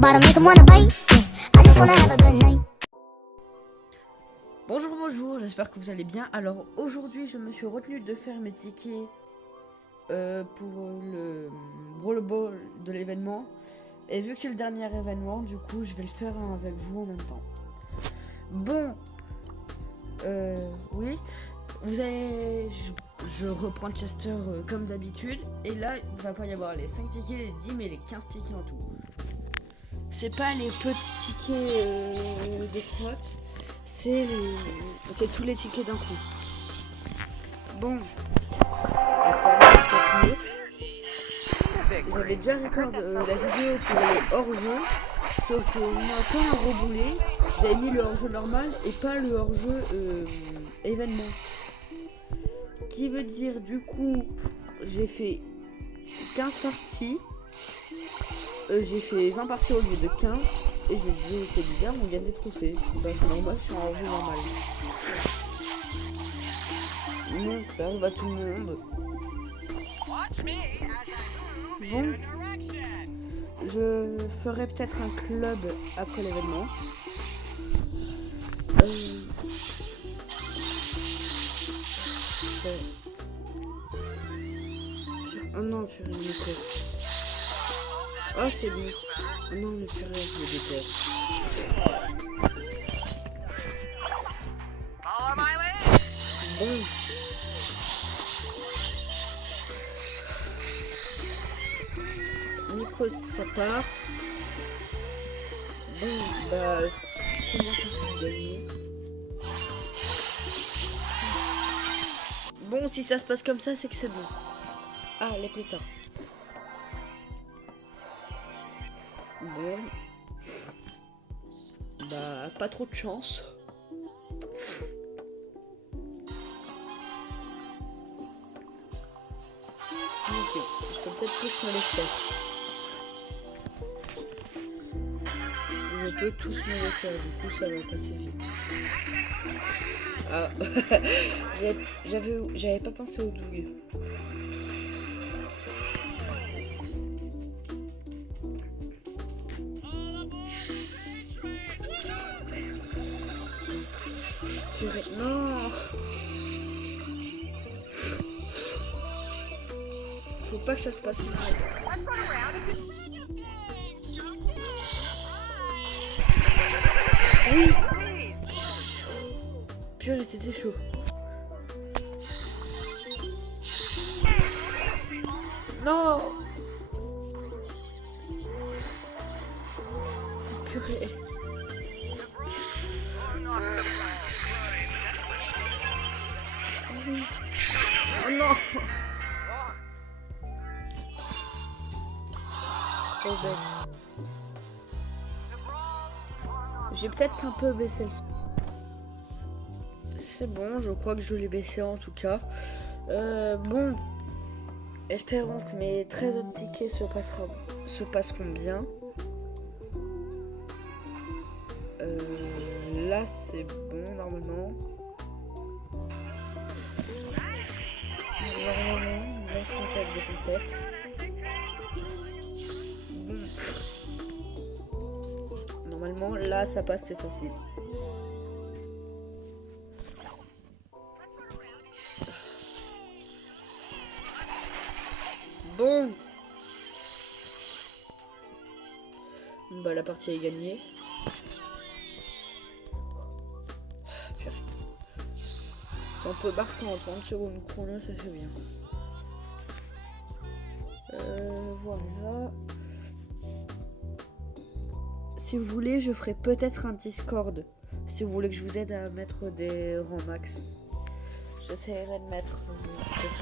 bottom, make 'em wanna bite. Yeah, I just wanna have a good night. Bonjour, j'espère que vous allez bien. Alors aujourd'hui je me suis retenu de faire mes tickets pour le Brawl Ball de l'événement. Et vu que c'est le dernier événement, du coup je vais le faire avec vous en même temps. Bon, oui, vous avez... Je reprends Chester comme d'habitude. Et là il va pas y avoir les 5 tickets, les 10 mais les 15 tickets en tout. C'est pas les petits tickets des crottes. C'est tous les tickets d'un coup. Bon. J'avais déjà regardé la vidéo pour les hors-jeu. Sauf que moi, quand un reboulé, j'avais mis le hors-jeu normal et pas le hors-jeu événement. Qui veut dire, du coup, j'ai fait 15 parties. J'ai fait 20 parties au lieu de 15. Et je me disais, c'est bizarre, on gagne des trophées. Bah, c'est normal, je suis en hors-jeu normal. Donc, ça arrive à tout le monde. Bon, je ferai peut-être un club après l'événement. Oh non, purée, le micro. Oh, c'est bon. Oh non, mais purée, je le déteste. Bon. Micro, ça part. Bon, bah, c'est première partie gagnée. Bon, si ça se passe comme ça, c'est que c'est bon. Ah, les pétards. Bon. Bah, pas trop de chance. Ok, je peux peut-être tous me les faire. Je peux tous me les faire, du coup ça va passer vite. Ah, j'avais pas pensé au douille. Non. Faut pas que ça se passe mal. Oui. Purée, c'était chaud. Non. Purée. Oui. Oh non. Trop bête. J'ai peut-être un peu baissé le son. C'est bon, je crois que je l'ai baissé en tout cas. Bon. Espérons que mes 13 autres tickets se passeront bien. Là c'est bon normalement. Normalement, là je pense avec des pincettes. Bon. Normalement là ça passe, c'est facile. Bon. Bah la partie est gagnée. Purée. Si on peut marquer en 30 secondes chrono, ça fait bien. Voilà. Si vous voulez, je ferai peut-être un Discord. Si vous voulez que je vous aide à mettre des rangs max. J'essaierai de faire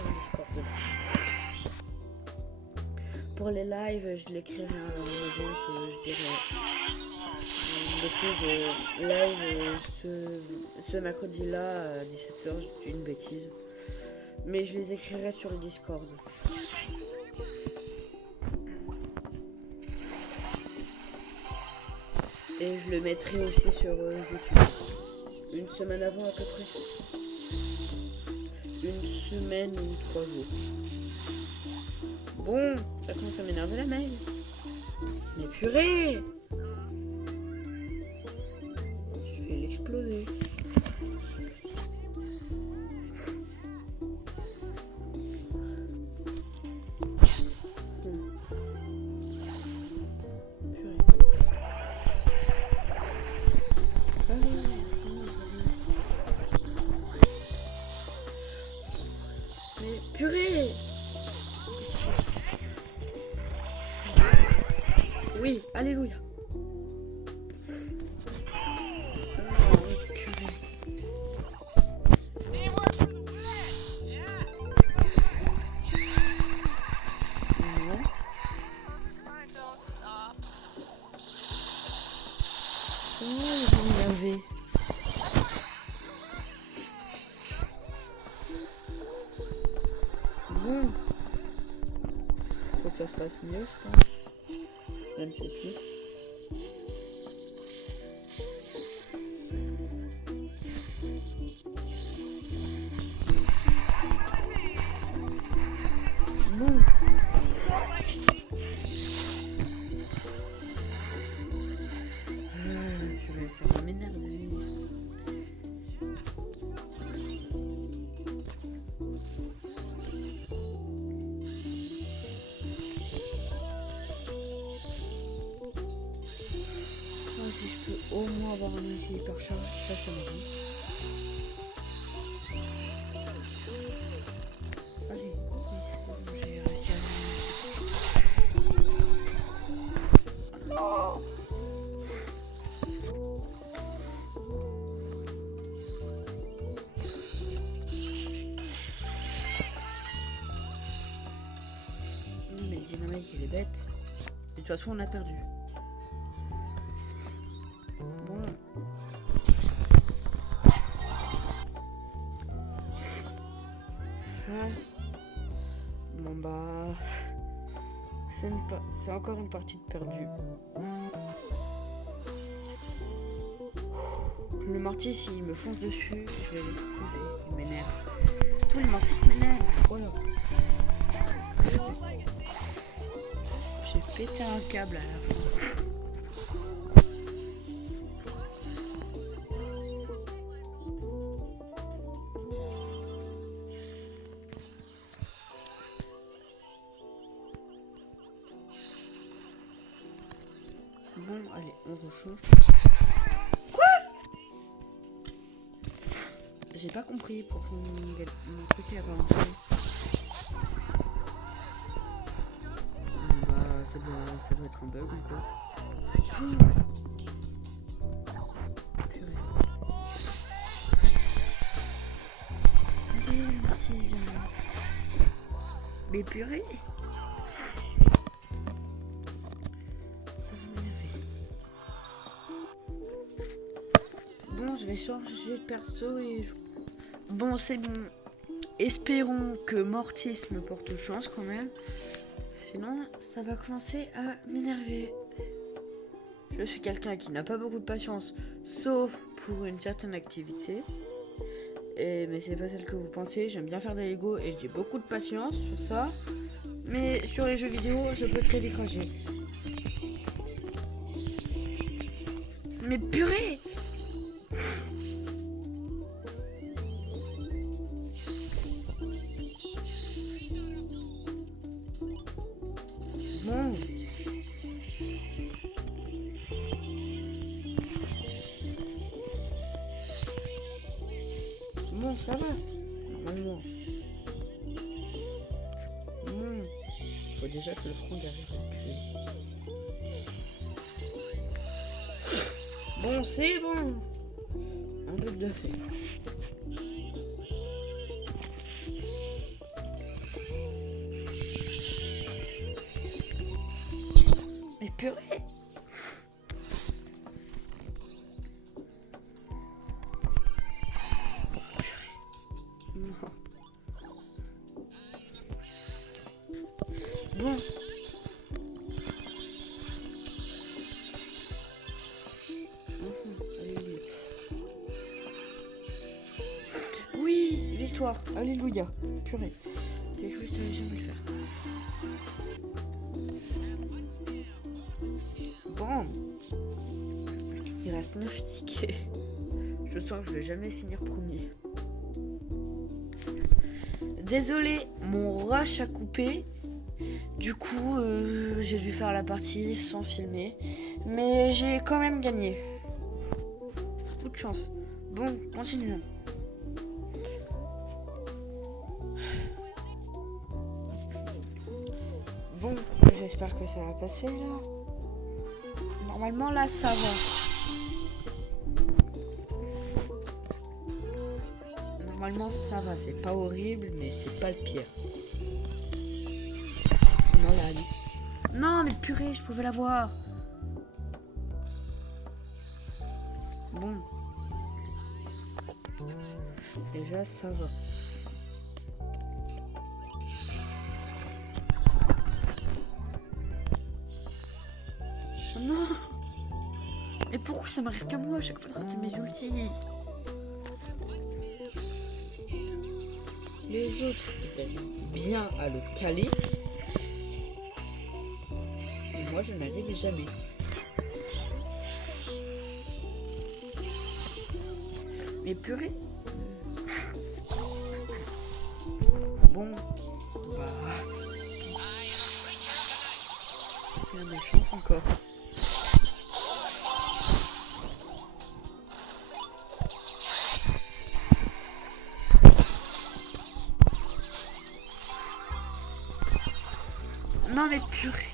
un Discord. Pour les lives, je l'écrirai en avance, je dirais live ce mercredi-là à 17h, je dis une bêtise. Mais je les écrirai sur le Discord. Et je le mettrai aussi sur YouTube. Une semaine avant à peu près. Une semaine ou 3 jours. Bon, ça commence à m'énerver la mail. Mais purée! exploser. Mais purée! Oui, alléluia. Bon, faut que ça se passe mieux, je pense. Même si c'est sûr. Bon. Purée, ça va m'énerver. Si je peux au moins avoir un outil hypercharge, ça m'arrive. Allez, oui, j'ai réussi à... Oh. Mais le dynamique il est bête. De toute façon on a perdu. Bon. Bon bah... C'est encore une partie de perdue. Le mortier s'il me fonce dessus, je vais l'exploser. Il m'énerve. Tous les mortiers m'énervent. Voilà. J'ai pété un câble à la fin. Bon, allez, on rechauffe. Quoi? J'ai pas compris pourquoi mon truc a pas marché. Bah, ça doit être un bug encore. Purée. Allez, le petit viens. Mais purée. Bon, je vais changer de perso et... Bon, c'est bon. Espérons que Mortis me porte chance quand même. Sinon, ça va commencer à m'énerver. Je suis quelqu'un qui n'a pas beaucoup de patience, sauf pour une certaine activité. Mais c'est pas celle que vous pensez. J'aime bien faire des Lego et j'ai beaucoup de patience sur ça. Mais sur les jeux vidéo, je peux très vite rager. Mais purée! Bon. Bon, ça va. Normalement. Bon. Faut déjà que le front arrive à le tuer. Bon, c'est bon. Un double de fait. Mais purée. Non. Bon. Oui, victoire. Alléluia. Purée. J'ai cru que ça allait jamais le faire. Bon. Il reste 9 tickets. Je sens que je vais jamais finir premier. Désolé, mon rush a coupé. Du coup, j'ai dû faire la partie sans filmer. Mais j'ai quand même gagné. Coup de chance. Bon, continuons. Bon, j'espère que ça va passer là. Normalement là ça va. Normalement ça va, c'est pas horrible mais c'est pas le pire. Non là, allez. Non mais purée, je pouvais l'avoir. Bon. Déjà ça va. Non. Mais pourquoi ça m'arrive qu'à moi à chaque fois de rater mes ultis? Les autres, ils arrivent bien à le caler. Et moi, je n'arrive jamais. Mais purée. Bon. Bah. C'est la méchance encore. Non mais purée.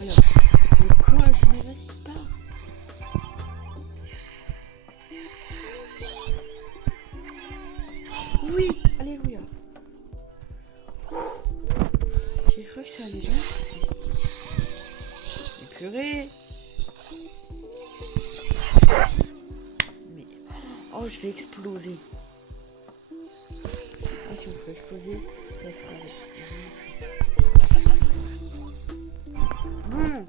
Alors, le col, mais vas-y, pars. Oui, alléluia. J'ai cru que ça allait bien passer. Mais purée. Mais... Oh, je vais exploser. Ah, si on peut exploser, ça sera... Bon.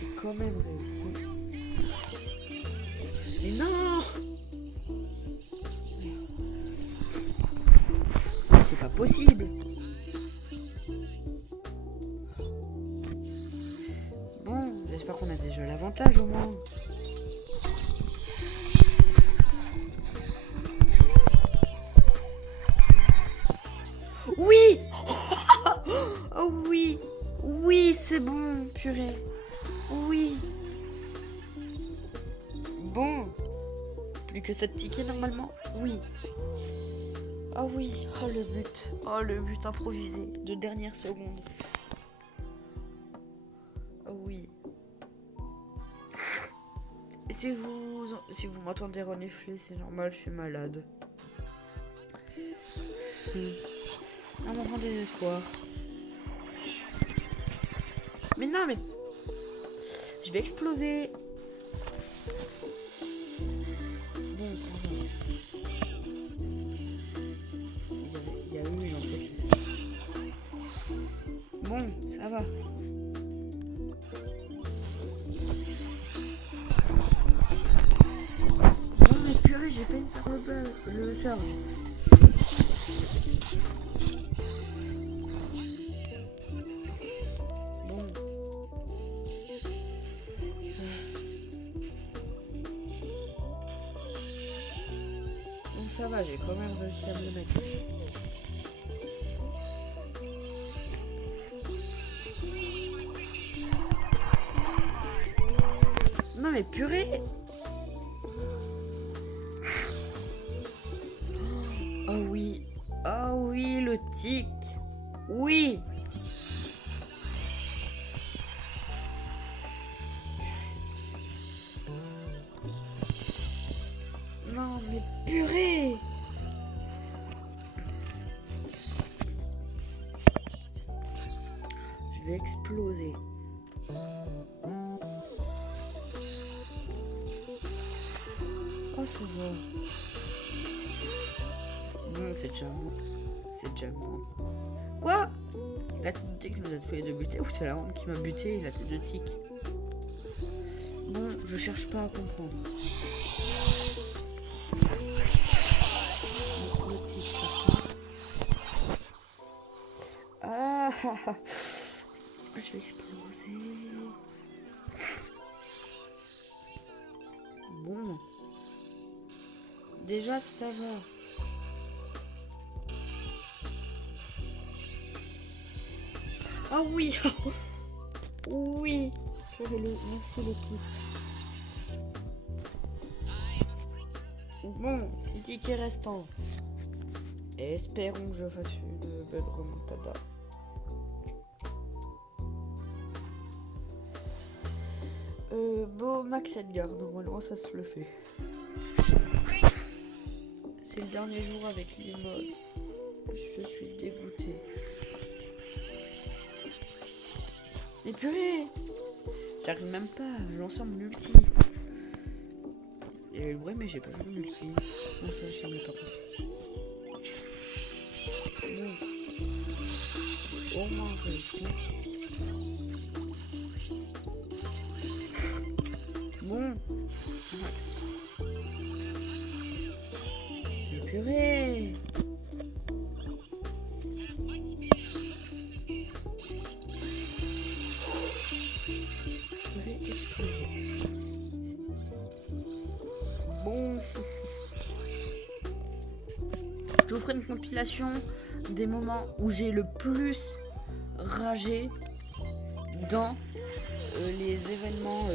J'ai quand même réussi. Mais non! C'est pas possible. Bon, j'espère qu'on a déjà l'avantage au moins. Oui! Oh oui! Oui, c'est bon, purée. Oui. Bon. Plus que 7 tickets normalement. Oui. Oh oui. Oh le but. Oh le but improvisé de dernière seconde. Oh oui. Si vous m'entendez renifler, c'est normal, je suis malade. Un moment désespoir. Mais non, mais... Je vais exploser. Bon, ça va. Il y a eu une entreprise. Bon, ça va. Bon, mais purée, j'ai failli perdre le charge. Ça va, j'ai quand même réussi à me le mettre. Non mais purée. Oh oui. Oh oui, le tic. Oui. Non mais purée. Je vais exploser. Oh ça va. Bon c'est déjà bon. C'est déjà bon. Quoi? La tête de tic nous a tous les deux butés. Ouh, c'est la rampe qui m'a buté, la tête de tic. Bon, je cherche pas à comprendre. Le tic, ça part. Ah, je vais exploser. Bon. Déjà, ça va. Ah oui. Oui. Merci le kit. Bon, 6 tickets restants. Et espérons que je fasse une belle remontada. Bon, Max Edgar, normalement ça se le fait. C'est le dernier jour avec les modes. Je suis dégoûté. Mais purée! J'arrive même pas à lancer mon ulti. Il y avait le bruit, mais j'ai pas vu mon ulti. Non, ça m'est pas contre. Bon. Au moins réussi. Bon. Max. Mais purée! Bon, je vous ferai une compilation des moments où j'ai le plus ragé dans les événements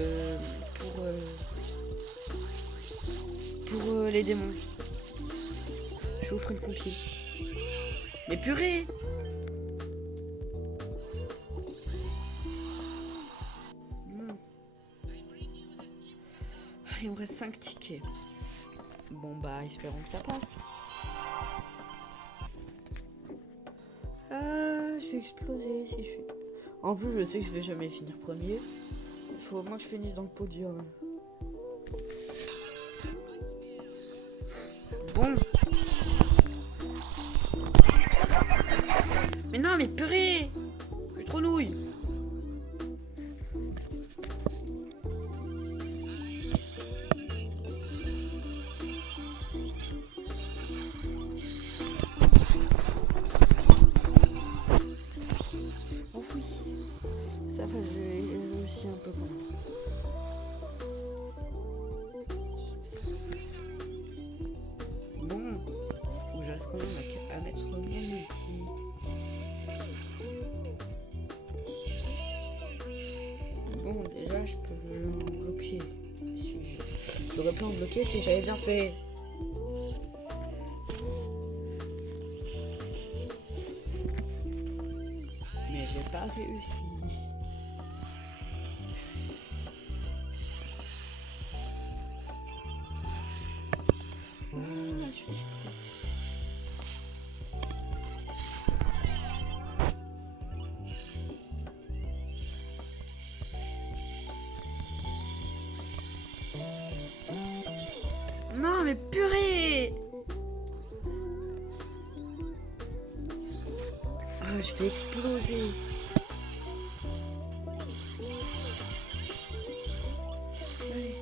pour les démons. Je vous ferai une compil. Mais purée! Il me reste 5 tickets. Bon bah espérons que ça passe. Je vais exploser si je suis. En plus je sais que je vais jamais finir premier. Il faut au moins que je finisse dans le podium. Bon. Mais non mais purée! Je suis trop nouille. J'ai réussi un peu quand même. Bon, faut que j'arrive quand même à mettre mon ulti. Bon, déjà, je peux le bloquer. J'aurais pu en bloquer si j'avais bien fait. Mais j'ai pas réussi. Non mais purée! Ah, je vais exploser. Allez.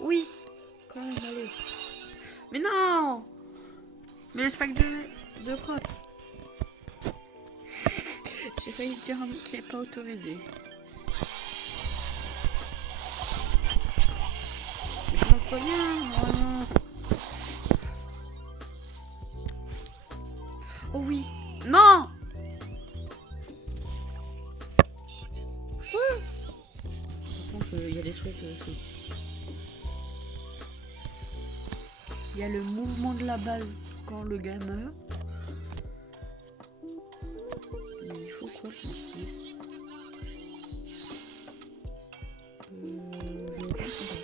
Oui, quand même, allez. Mais non! Mais le spike de crotte. J'ai failli dire un mot qui n'est pas autorisé. Mais je m'en préviens, moi. Oh oui. Non! Par contre, il y a des trucs... Il y a le mouvement de la balle quand le gars meurt. Mais il faut quoi que j'utilise je pense pas.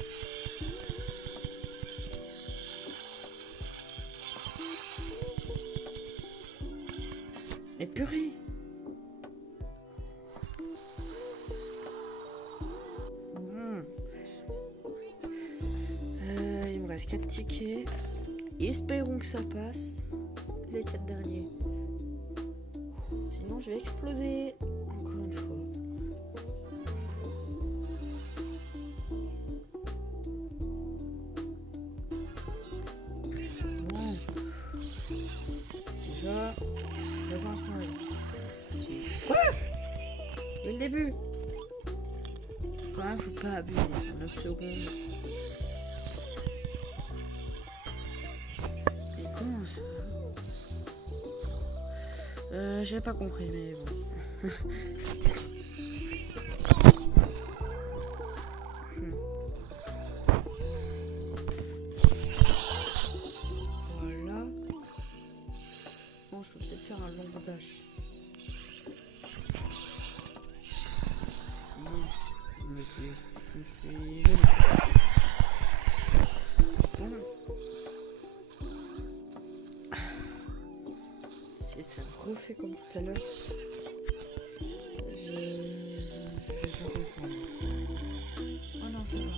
Mais purée! reste 4 tickets. Espérons que ça passe. Les 4 derniers. Sinon, je vais exploser. Encore une fois. Bon. Déjà, l'avancement est... Quoi? Dès le début. Quand même, faut pas abuser. 9 secondes. Et comment ça? J'ai pas compris, mais bon. Voilà. Bon, je peux peut-être faire un long dash. Je suis joli. Bon. Si ça me refait comme tout à l'heure, je vais pas comprendre. Oh non, ça va.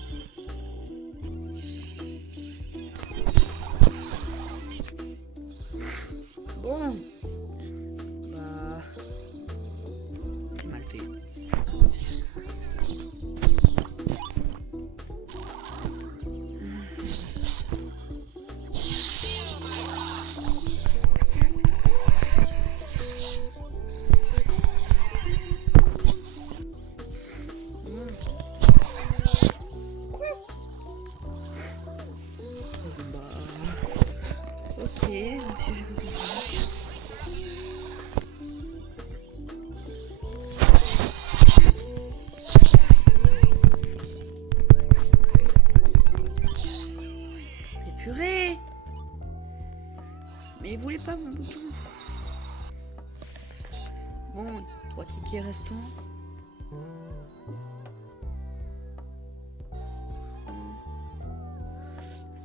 Bon. Bah. C'est mal fait. Ok, donc si je comprends. Mais purée! Mais il voulait pas mon bouton. Bon, 3 tickets restants.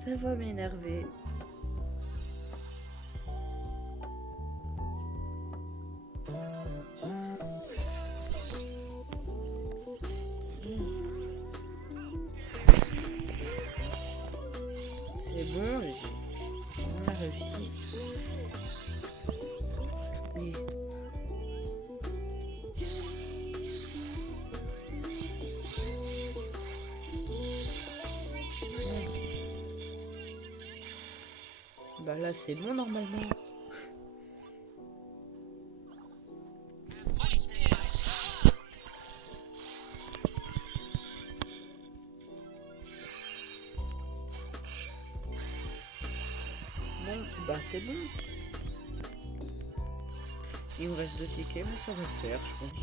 Ça va m'énerver. C'est bon, on a réussi. Mais... Bah là c'est bon normalement. Bon, bah c'est bon. Il me reste 2 tickets, mais ça va le faire, je pense.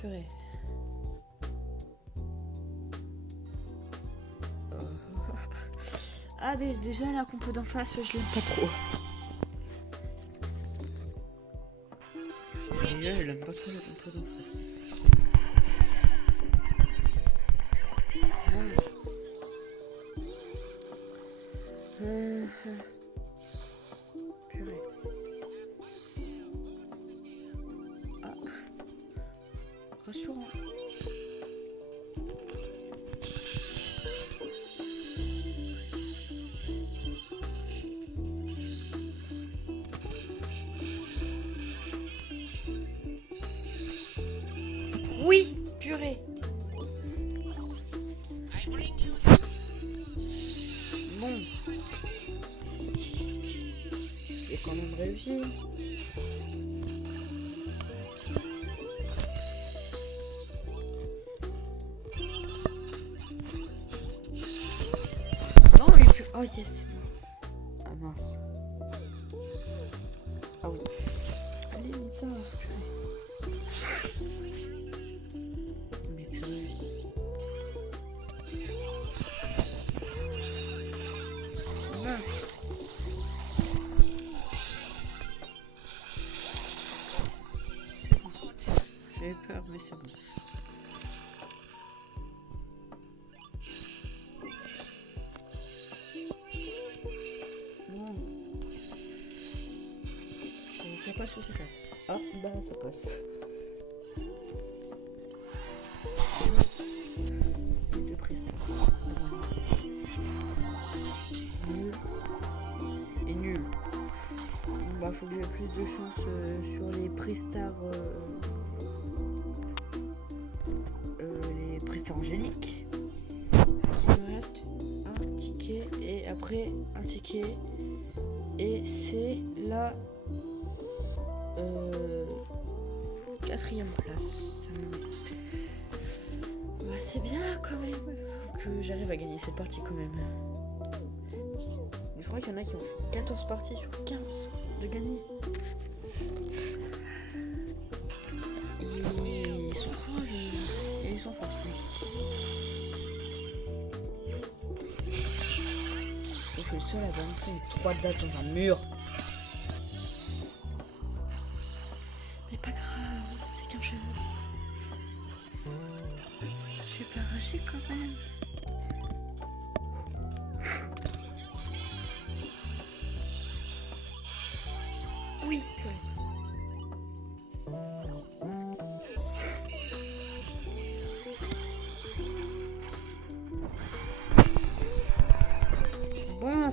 Purée. Ah mais déjà la compo d'en face, je l'aime pas trop. Déjà, je l'aime pas trop la compo d'en face. Purée. Ah. Rassurant. Oui, purée. Bon. J'ai quand même réussi. Non, mais purée. Oh yes, c'est bon. Ah mince. Ah oui. Allez, putain. Mais purée. Ah. J'ai peur, mais c'est bon. Bon. Ça passe ou ça passe? Ah, bah ça passe. De prestige. faut lui avoir plus de chance sur les prestars angéliques. Il me reste un ticket et après un ticket et c'est la 4e place. Ça me met. Bah, c'est bien quand même que j'arrive à gagner cette partie quand même. Je crois qu'il y en a qui ont 14 parties sur 15 de gagner. Ils sont cool et ils sont forts. Je suis le seul à balancer 3 dates dans un mur. Mais pas grave, c'est qu'un jeu. Je vais pas rager quand même. Oui. Bon. Bon.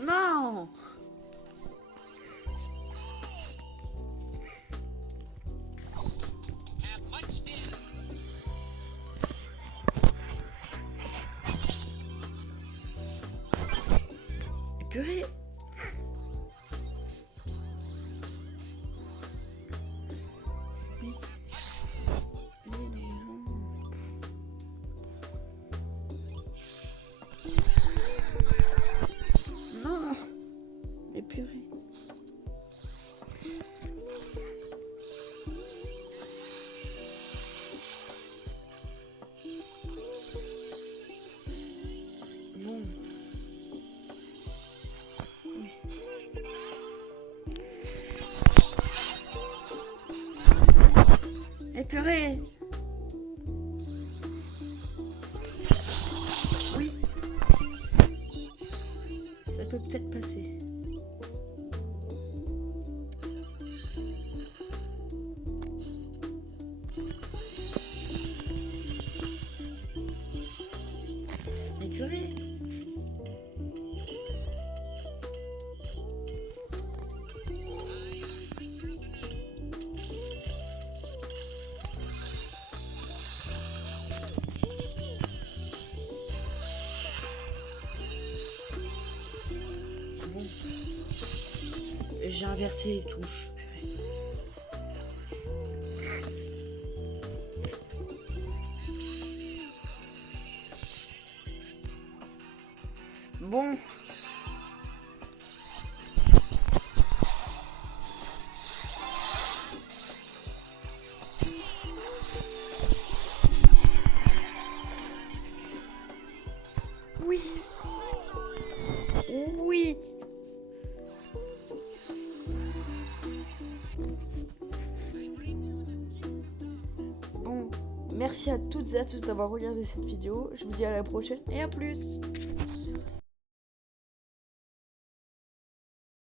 Non. Et purée. Non. Et purée. Bon. Oui. Et purée. Oui. Ça peut peut-être passer. Et purée. Bon. J'ai inversé les touches. Bon. Oui. Oui. Bon, merci à toutes et à tous d'avoir regardé cette vidéo. Je vous dis à la prochaine et à plus.